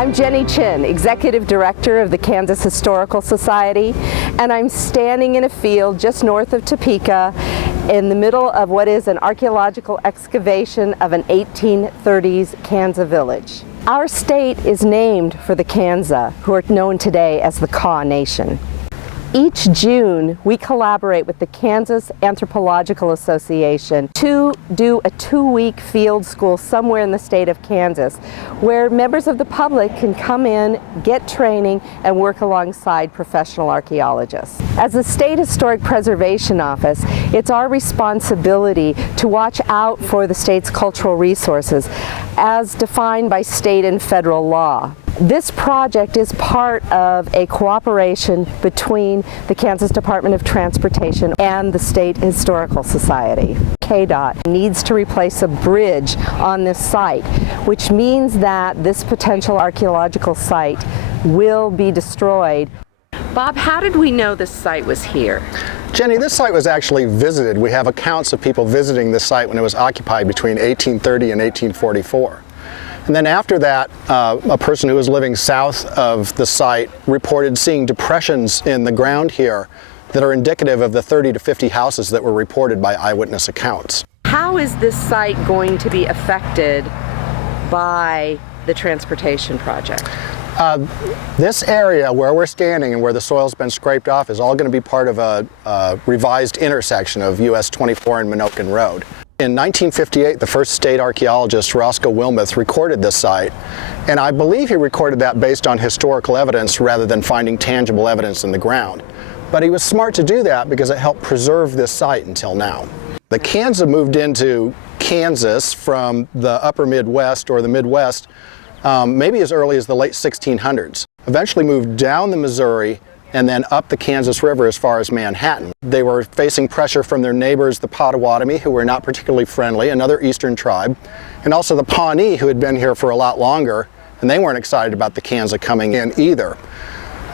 I'm Jenny Chin, Executive Director of the Kansas Historical Society, and I'm standing in a field just north of Topeka in the middle of what is an archaeological excavation of an 1830s Kansas village. Our state is named for the Kansas, who are known today as the Kaw Nation. Each June, we collaborate with the Kansas Anthropological Association to do a 2-week field school somewhere in the state of Kansas, where members of the public can come in, get training, and work alongside professional archaeologists. As the State Historic Preservation Office, it's our responsibility to watch out for the state's cultural resources as defined by state and federal law. This project is part of a cooperation between the Kansas Department of Transportation and the State Historical Society. KDOT needs to replace a bridge on this site, which means that this potential archaeological site will be destroyed. Bob, how did we know this site was here? Jenny, this site was actually visited. We have accounts of people visiting this site when it was occupied between 1830 and 1844. And then after that, a person who was living south of the site reported seeing depressions in the ground here that are indicative of the 30 to 50 houses that were reported by eyewitness accounts. How is this site going to be affected by the transportation project? This area where we're standing and where the soil's been scraped off is all going to be part of a revised intersection of US 24 and Minokan Road. In 1958, the first state archaeologist, Roscoe Wilmoth, recorded this site, and I believe he recorded that based on historical evidence rather than finding tangible evidence in the ground. But he was smart to do that because it helped preserve this site until now. The Kansas moved into Kansas from the upper Midwest or the Midwest maybe as early as the late 1600s. Eventually moved down the Missouri and then up the Kansas River as far as Manhattan. They were facing pressure from their neighbors, the Potawatomi, who were not particularly friendly, another eastern tribe, and also the Pawnee, who had been here for a lot longer, and they weren't excited about the Kansas coming in either.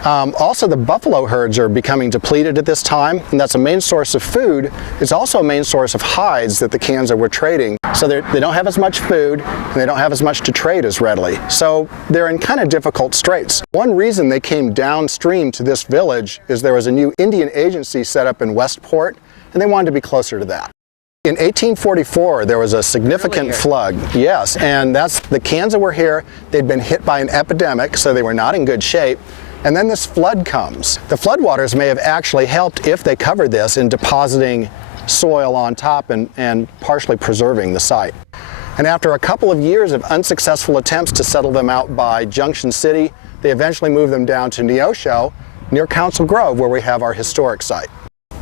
Also, the buffalo herds are becoming depleted at this time, and that's a main source of food. It's also a main source of hides that the Kansas were trading. So they don't have as much food, and they don't have as much to trade as readily. So they're in kind of difficult straits. One reason they came downstream to this village is there was a new Indian agency set up in Westport, and they wanted to be closer to that. In 1844, there was a significant flood. Yes, and the Kansas were here. They'd been hit by an epidemic, so they were not in good shape. And then this flood comes. The floodwaters may have actually helped, if they covered this, in depositing soil on top and partially preserving the site. And after a couple of years of unsuccessful attempts to settle them out by Junction City, they eventually moved them down to Neosho, near Council Grove, where we have our historic site.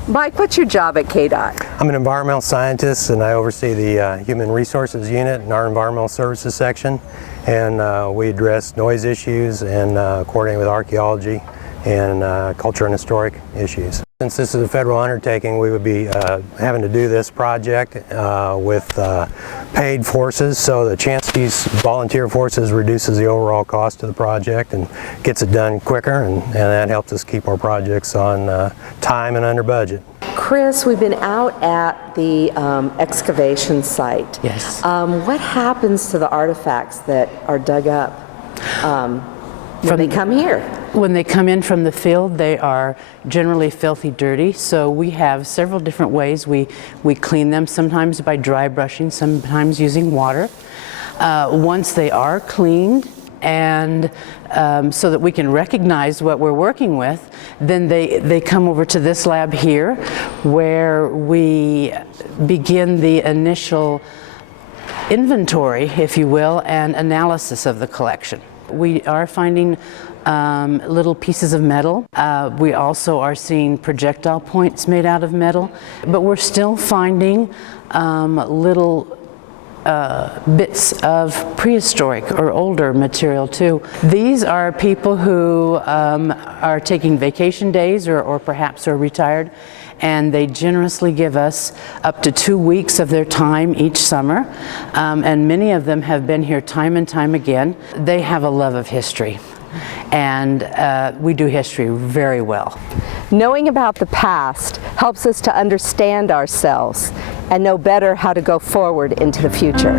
Mike, what's your job at KDOT? I'm an environmental scientist, and I oversee the Human Resources Unit in our Environmental Services section. And we address noise issues and coordinate with archaeology and culture and historic issues. Since this is a federal undertaking, we would be having to do this project with paid forces, so the chance to use volunteer forces reduces the overall cost of the project and gets it done quicker, and that helps us keep our projects on time and under budget. Chris, we've been out at the excavation site. Yes. What happens to the artifacts that are dug up when they come here? When they come in from the field, they are generally filthy dirty, so we have several different ways we clean them, sometimes by dry brushing, sometimes using water. Once they are cleaned, and so that we can recognize what we're working with, then they come over to this lab here, where we begin the initial inventory, if you will, and analysis of the collection. We are finding little pieces of metal. We also are seeing projectile points made out of metal, but we're still finding little bits of prehistoric or older material too. These are people who are taking vacation days or perhaps are retired, and they generously give us up to 2 weeks of their time each summer, and many of them have been here time and time again. They have a love of history, and we do history very well. Knowing about the past helps us to understand ourselves and know better how to go forward into the future.